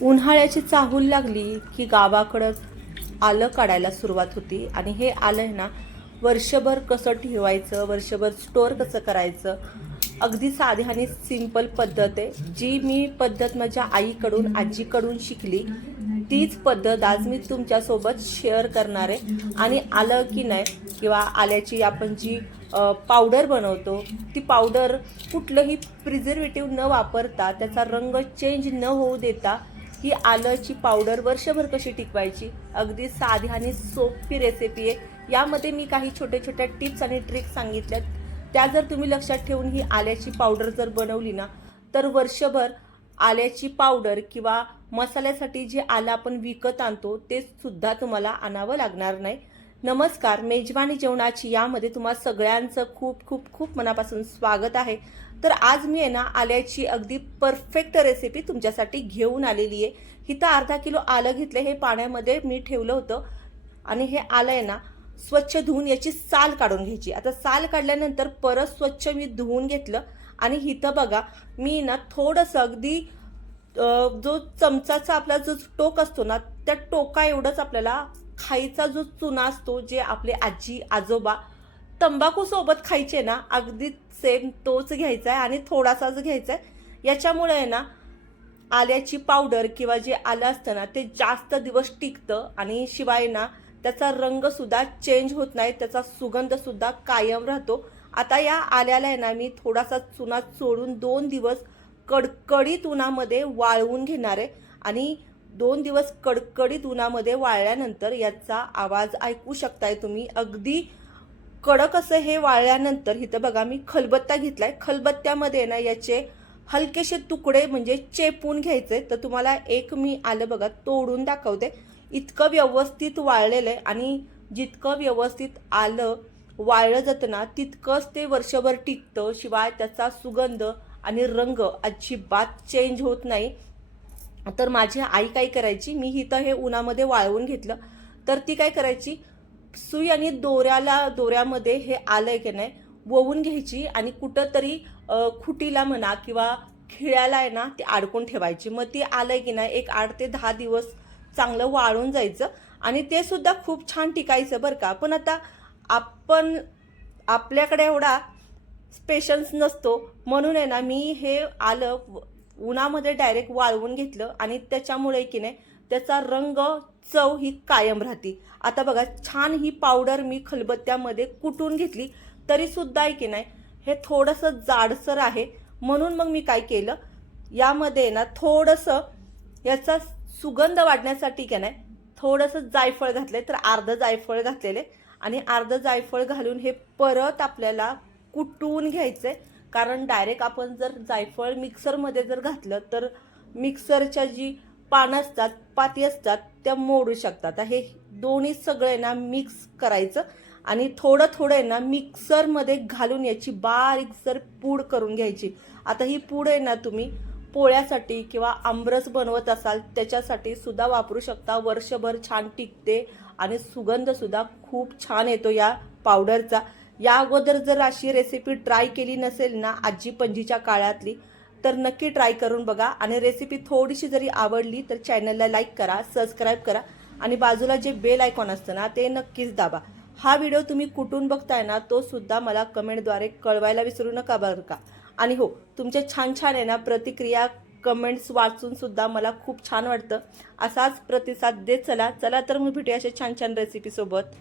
उन्हाळ्याची चाहूल लागली की गावाकडं आलं काढायला सुरुवात होती. आणि हे आलं आहे ना वर्षभर कसं ठेवायचं वर्षभर स्टोअर कसं करायचं अगदी साधी आणि सिंपल पद्धत आहे. जी मी पद्धत माझ्या आईकडून आजीकडून शिकली तीच पद्धत आज मी तुमच्यासोबत शेअर करणार आहे. आणि आलं की नाही किंवा आल्याची आपण जी पावडर बनवतो ती पावडर कुठलंही प्रिझर्वेटिव्ह न वापरता त्याचा रंग चेंज न होऊ देता ही आलंची पावडर वर्षभर कशी टिकवायची? अगदी साधी आणि सोपी रेसिपी आहे. यामध्ये मी काही छोट्या छोट्या टिप्स आणि ट्रिक्स सांगितल्यात. त्या जर तुम्ही लक्षात ठेवून ही आल्याची पावडर जर बनवली ना तर वर्षभर आल्याची पावडर किंवा मसाल्यासाठी जे आलं आपण विकत आणतो ते सुद्धा तुम्हाला आणावं लागणार नाही. नमस्कार मेजवानी जेवणाची यामध्ये तुम्हा सगळ्यांचं खूप खूप खूप मनापासून स्वागत आहे. तर आज मी आहे ना आल्याची अगदी परफेक्ट रेसिपी तुमच्यासाठी घेऊन आलेली आहे. इथं अर्धा किलो आलं घेतलं हे पाण्यामध्ये मी ठेवलं होतं. आणि हे आलं आहे ना स्वच्छ धुवून याची साल काढून घ्यायची. आता साल काढल्यानंतर परत स्वच्छ मी धुवून घेतलं. आणि इथं बघा मी ना थोडंसं अगदी जो चमचाचा आपला जो टोक असतो ना त्या टोका एवढंच आपल्याला खायचा जो चुना असतो जे आपले आजी आजोबा तंबाखू सोबत खायचे ना अगदी सेम तोच घ्यायचा आहे आणि थोडासाच घ्यायचा आहे याच्यामुळे आहे ना आल्याची पावडर किंवा जे आलं असतं ना ते जास्त दिवस टिकतं आणि शिवाय ना त्याचा रंगसुद्धा चेंज होत नाही त्याचा सुगंधसुद्धा कायम राहतो. आता या आल्याला आहे ना मी थोडासा चुना चोळून दोन दिवस कडकडीत उन्हामध्ये वाळवून घेणार आहे. आणि दोन दिवस कडकडीत उन्हामध्ये वाळल्यानंतर याचा आवाज ऐकू शकताय तुम्ही. अगदी कडक असं हे वाळल्यानंतर इथं बघा मी खलबत्ता घेतलाय. खलबत्त्यामध्ये ना याचे हलकेसे तुकडे म्हणजे चेपून घ्यायचे. तर तुम्हाला एक मी आलं बघा तोडून दाखवते. इतकं व्यवस्थित वाळलेलं आहे आणि जितकं व्यवस्थित आलं वाळलं जातं ना तितकंच ते वर्षभर टिकतं. शिवाय त्याचा सुगंध आणि रंग अजिबात चेंज होत नाही. तर माझी आई काय करायची? मी इथं हे उन्हामध्ये वाळवून घेतलं. तर ती काय करायची? सुई आणि दोऱ्याला दोऱ्यामध्ये हे आलंय की नाही ववून घ्यायची आणि कुठं तरी खुटीला म्हणा किंवा खिळ्याला आहे ना ती अडकून ठेवायची. मग ती आलंय की नाही एक आठ ते दहा दिवस चांगलं वाळून जायचं आणि ते सुद्धा खूप छान टिकायचं बरं का. पण आता आपण आपल्याकडे एवढा स्पेशन्स नसतो. म्हणून आहे ना मी हे आलं व- उन्हामध्ये डायरेक्ट वाळवून घेतलं आणि त्याच्यामुळे की नाही त्याचा रंग चव ही कायम राहते. आता बघा छान ही पावडर मी खलबत्त्यामध्ये कुटून घेतली तरी सुद्धा आहे की नाही हे थोडंसं जाडसर आहे. म्हणून मग मी काय केलं यामध्ये ना थोडंसं याचा सुगंध वाढण्यासाठी की नाही थोडंसं जायफळ घातले तर अर्धं जायफळ घातलेले. आणि अर्धं जायफळ घालून हे परत आपल्याला कुटून घ्यायचंय. कारण डायरेक्ट आपण जर जायफळ मिक्सरमध्ये जर घातलं तर मिक्सरच्या जी पानं असतात पाती असतात त्या मोडू शकतात. हे दोन्ही सगळे ना मिक्स करायचं आणि थोडं थोडं आहे ना मिक्सरमध्ये घालून याची बारीकसर पूड करून घ्यायची. आता ही पूड आहे ना तुम्ही पोळ्यासाठी किंवा आंबरस बनवत असाल त्याच्यासाठी सुद्धा वापरू शकता. वर्षभर छान टिकते आणि सुगंधसुद्धा खूप छान येतो या पावडरचा या अगोदर जर अशी रेसिपी ट्राय केली नसेल ना आजी पंजीच्या काळातली तर नक्की ट्राय करून बघा. आणि रेसिपी थोडीशी जरी आवडली तर चॅनलला लाईक करा सबस्क्राईब करा. आणि बाजूला जे बेल आयकॉन असतं ना ते नक्कीच दाबा. हा व्हिडिओ तुम्ही कुठून बघताय ना तो सुद्धा मला कमेंटद्वारे कळवायला विसरू नका बरं का? आणि हो तुमचे छान छान आहे ना प्रतिक्रिया कमेंट्स वाचून सुद्धा मला खूप छान वाटतं. असाच प्रतिसाद देत चला. चला तर मी भेटूया अशा छान छान रेसिपीसोबत